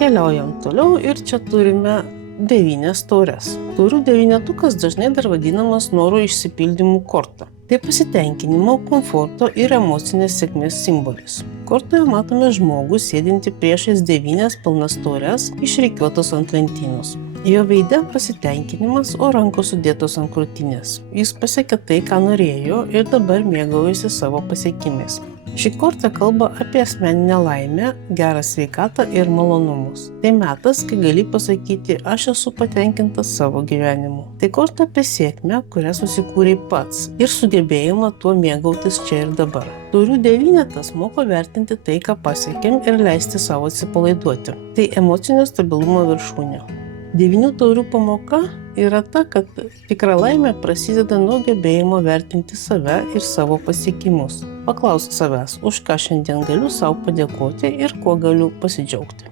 Keliaujam toliau ir čia turime 9 taures. Taurių devynetukas dažnai dar vadinamas norų išsipildymų korta. Tai pasitenkinimo, komforto ir emocinės sėkmės simbolis. Kortoje matome žmogų sėdintį priešais 9 pilnas taures išrikiuotas ant lentynos. Jo veide pasitenkinimas, o rankos sudėtos ant krūtinės. Jis pasiekė tai, ką norėjo ir dabar mėgaujasi savo pasiekimais. Ši korta kalba apie asmeninę laimę, gerą sveikatą ir malonumus. Tai metas, kai gali pasakyti, aš esu patenkintas savo gyvenimu. Tai korta apie sėkmę, kurią susikūrei pats ir sugebėjimą tuo mėgautis čia ir dabar. Taurių devynetas moko vertinti tai, ką pasiekėm ir leisti savo atsipalaiduoti. Tai emocinio stabilumo viršūnė. 9 taurių pamoka yra ta, kad tikra laimė prasideda nuo gebėjimo vertinti save ir savo pasiekimus. Paklausk savęs, už ką šiandien galiu sau padėkoti ir kuo galiu pasidžiaugti.